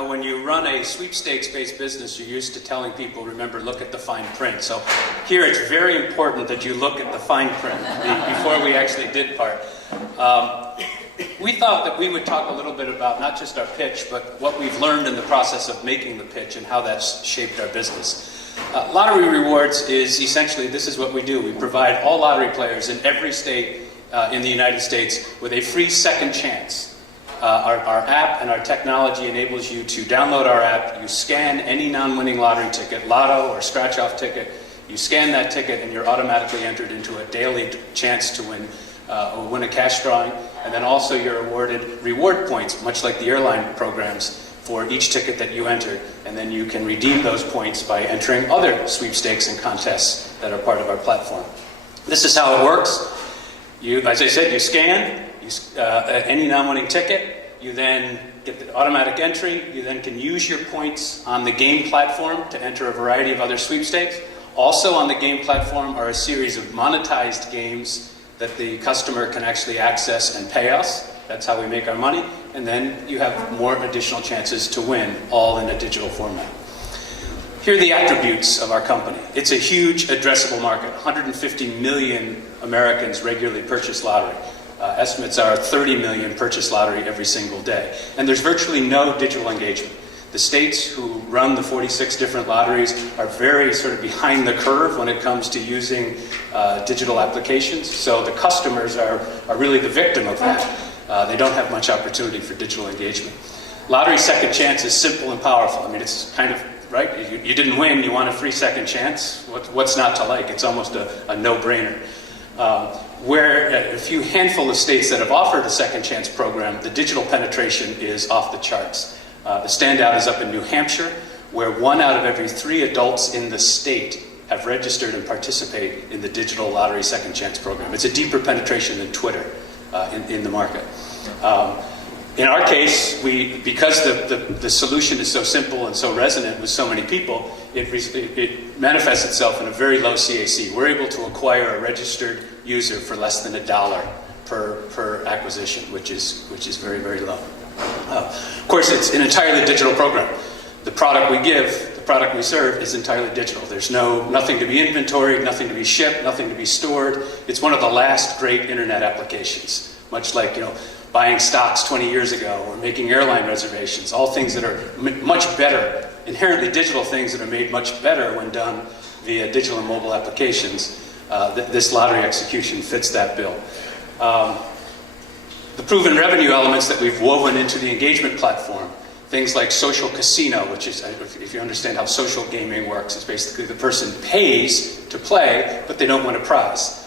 know, when you run a sweepstakes-based business, you're used to telling people, remember, look at the fine print. So here it's very important that you look at the fine print before we actually did part. We thought that we would talk a little bit about not just our pitch, but what we've learned in the process of making the pitch and how that's shaped our business. Lottery Rewards is essentially, this is what we do. We provide all lottery players in every state in the United States with a free second chance. Our app and our technology enables you to download our app, you scan any non-winning lottery ticket, lotto or scratch-off ticket, you scan that ticket and you're automatically entered into a daily chance to win a cash drawing, and then also you're awarded reward points, much like the airline programs, for each ticket that you enter, and then you can redeem those points by entering other sweepstakes and contests that are part of our platform. This is how it works. As I said, you scan any non-winning ticket, you then get the automatic entry, you then can use your points on the game platform to enter a variety of other sweepstakes. Also on the game platform are a series of monetized games that the customer can actually access and pay us. That's how we make our money. And then you have more additional chances to win, all in a digital format. Here are the attributes of our company. It's a huge addressable market. 150 million Americans regularly purchase lottery. Estimates are 30 million purchase lottery every single day. And there's virtually no digital engagement. The states who run the 46 different lotteries are very sort of behind the curve when it comes to using digital applications. So the customers are really the victim of that. They don't have much opportunity for digital engagement. Lottery second chance is simple and powerful. I mean, it's kind of, right? You didn't win, you want a free second chance. What's not to like? It's almost a no-brainer. Where a few handful of states that have offered a second chance program, the digital penetration is off the charts. The standout is up in New Hampshire, where 1 out of every 3 adults in the state have registered and participate in the digital lottery second chance program. It's a deeper penetration than Twitter in the market. In our case, because the solution is so simple and so resonant with so many people, it manifests itself in a very low CAC. We're able to acquire a registered user for less than $1 per acquisition, which is very, very low. Of course, it's an entirely digital program. The product we give, the product we serve, is entirely digital. There's nothing to be inventoried, nothing to be shipped, nothing to be stored. It's one of the last great internet applications, much like, buying stocks 20 years ago or making airline reservations, all things that are much better, inherently digital things that are made much better when done via digital and mobile applications. This lottery execution fits that bill. The proven revenue elements that we've woven into the engagement platform, things like social casino, which is, if you understand how social gaming works, it's basically the person pays to play, but they don't win a prize.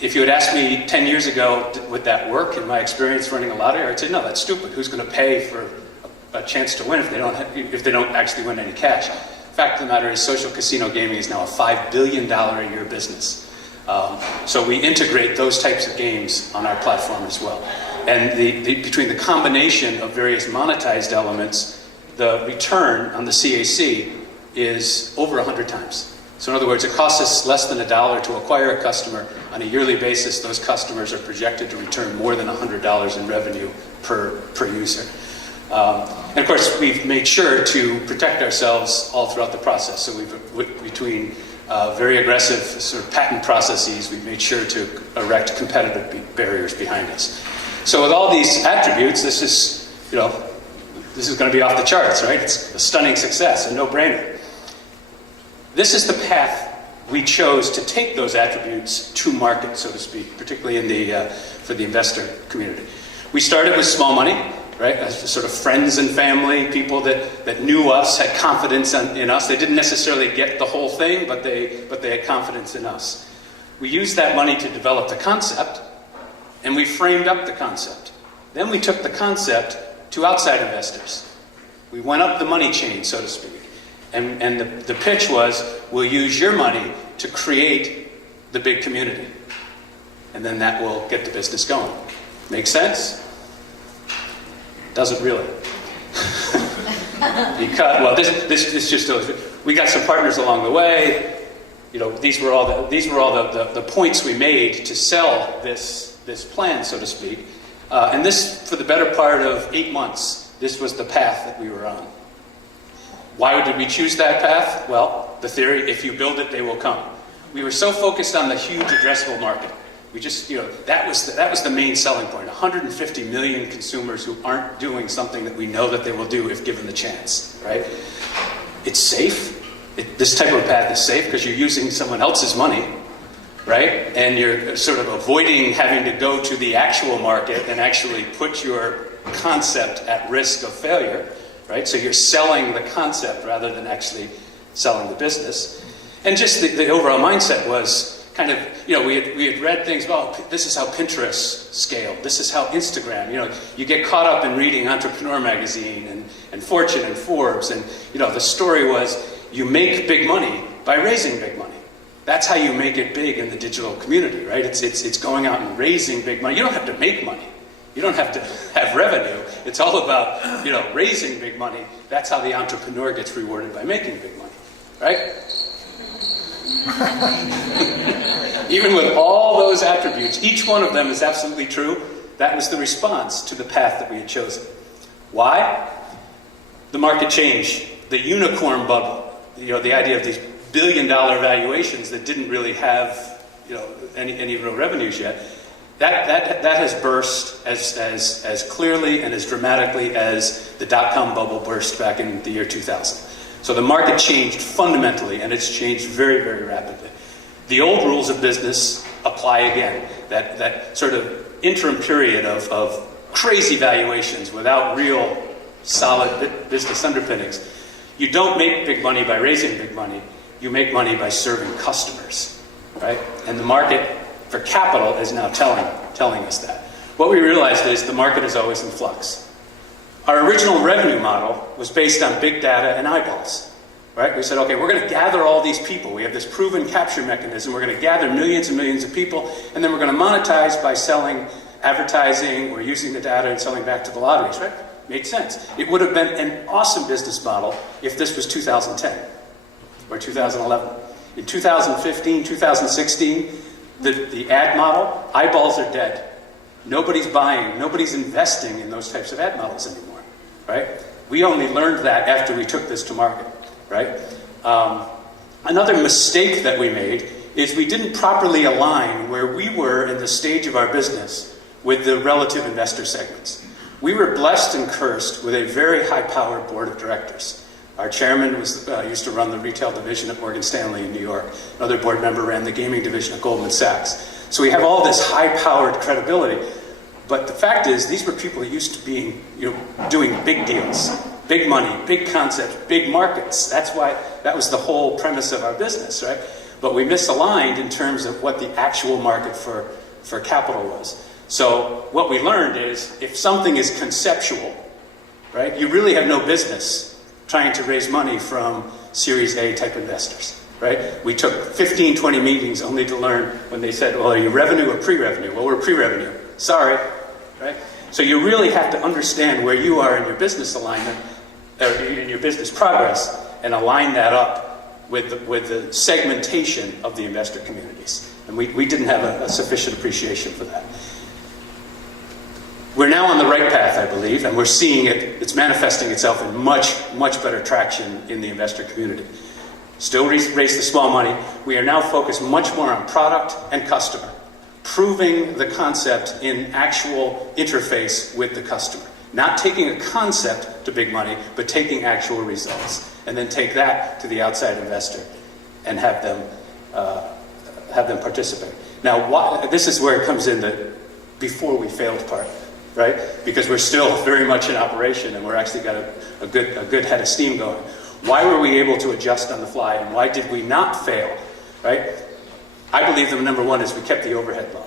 If you had asked me 10 years ago, would that work in my experience running a lottery, I'd say, no, that's stupid. Who's going to pay for a chance to win if they don't actually win any cash? Fact of the matter is, social casino gaming is now a $5 billion a year business. So we integrate those types of games on our platform as well. And between the combination of various monetized elements, the return on the CAC is over 100 times. So in other words, it costs us less than $1 to acquire a customer. On a yearly basis, those customers are projected to return more than $100 in revenue per user. And of course, we've made sure to protect ourselves all throughout the process. So between very aggressive sort of patent processes, we've made sure to erect competitive barriers behind us. So with all these attributes, this is going to be off the charts, right? It's a stunning success, a no-brainer. This is the path we chose to take those attributes to market, so to speak, particularly for the investor community. We started with small money, right? As sort of friends and family, people that knew us, had confidence in us. They didn't necessarily get the whole thing, but they had confidence in us. We used that money to develop the concept, and we framed up the concept. Then we took the concept to outside investors. We went up the money chain, so to speak. And the pitch was, we'll use your money to create the big community. And then that will get the business going. Make sense? Doesn't really. This just illustrates. We got some partners along the way. These were all the points we made to sell this plan, so to speak. And this, for the better part of 8 months, this was the path that we were on. Why did we choose that path? Well, the theory, if you build it, they will come. We were so focused on the huge addressable market. We just, that was the main selling point. 150 million consumers who aren't doing something that we know that they will do if given the chance, right? It's safe. This type of path is safe because you're using someone else's money, right? And you're sort of avoiding having to go to the actual market and actually put your concept at risk of failure, right? So you're selling the concept rather than actually selling the business. And just the overall mindset was kind of, we had read things, this is how Pinterest scaled. This is how Instagram, you get caught up in reading Entrepreneur Magazine and Fortune and Forbes. And, the story was you make big money by raising big money. That's how you make it big in the digital community, right? It's going out and raising big money. You don't have to make money. You don't have to have revenue. It's all about, raising big money. That's how the entrepreneur gets rewarded by making big money, right? Even with all those attributes, each one of them is absolutely true. That was the response to the path that we had chosen. Why? The market changed. The unicorn bubble, the idea of these billion-dollar valuations that didn't really have, any real revenues yet. That has burst as clearly and as dramatically as the dot-com bubble burst back in the year 2000. So the market changed fundamentally, and it's changed very, very rapidly. The old rules of business apply again. That sort of interim period of crazy valuations without real solid business underpinnings. You don't make big money by raising big money. You make money by serving customers, right? And the market for capital is now telling us that. What we realized is the market is always in flux. Our original revenue model was based on big data and eyeballs, right? We said, okay, we're going to gather all these people. We have this proven capture mechanism. We're going to gather millions and millions of people, and then we're going to monetize by selling advertising or using the data and selling back to the lotteries, right? Made sense. It would have been an awesome business model if this was 2010 or 2011. In 2015, 2016, the ad model, eyeballs are dead. Nobody's buying, nobody's investing in those types of ad models anymore, right? We only learned that after we took this to market, right? Another mistake that we made is we didn't properly align where we were in the stage of our business with the relative investor segments. We were blessed and cursed with a very high-powered board of directors. Our chairman used to run the retail division at Morgan Stanley in New York. Another board member ran the gaming division at Goldman Sachs. So we have all this high-powered credibility. But the fact is, these were people used to being, doing big deals, big money, big concepts, big markets. That was the whole premise of our business, right? But we misaligned in terms of what the actual market for capital was. So what we learned is, if something is conceptual, right, you really have no business trying to raise money from Series A type investors, right? We took 15, 20 meetings only to learn when they said, well, are you revenue or pre-revenue? Well, we're pre-revenue. Sorry, right? So you really have to understand where you are in your business alignment, or in your business progress, and align that up with the segmentation of the investor communities. And we didn't have a sufficient appreciation for that. We're now on the right path, I believe, and we're seeing it's manifesting itself in much, much better traction in the investor community. Still raise the small money. We are now focused much more on product and customer, proving the concept in actual interface with the customer. Not taking a concept to big money, but taking actual results. And then take that to the outside investor and have them participate. Now, this is where it comes in the before we failed part. Right? Because we're still very much in operation and we're actually got a good head of steam going. Why were we able to adjust on the fly and why did we not fail? Right? I believe that number one is we kept the overhead low.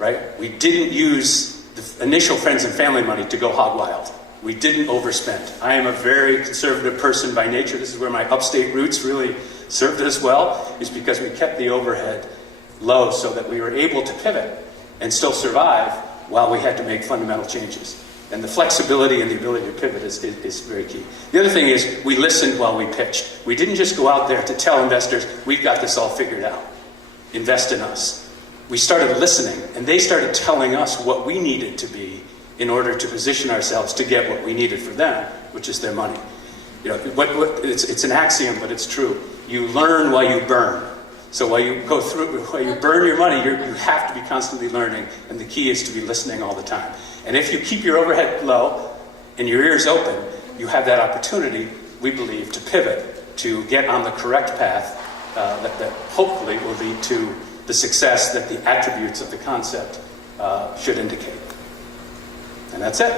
Right? We didn't use the initial friends and family money to go hog wild. We didn't overspend. I am a very conservative person by nature. This is where my upstate roots really served us well, is because we kept the overhead low so that we were able to pivot and still survive while we had to make fundamental changes. And the flexibility and the ability to pivot is very key. The other thing is we listened while we pitched. We didn't just go out there to tell investors, we've got this all figured out. Invest in us. We started listening, and they started telling us what we needed to be in order to position ourselves to get what we needed for them, which is their money. You know, it's an axiom, but it's true. You learn while you burn. So while you go through, while you burn your money, you have to be constantly learning, and the key is to be listening all the time. And if you keep your overhead low and your ears open, you have that opportunity, we believe, to pivot, to get on the correct path that hopefully will lead to the success that the attributes of the concept should indicate. And that's it.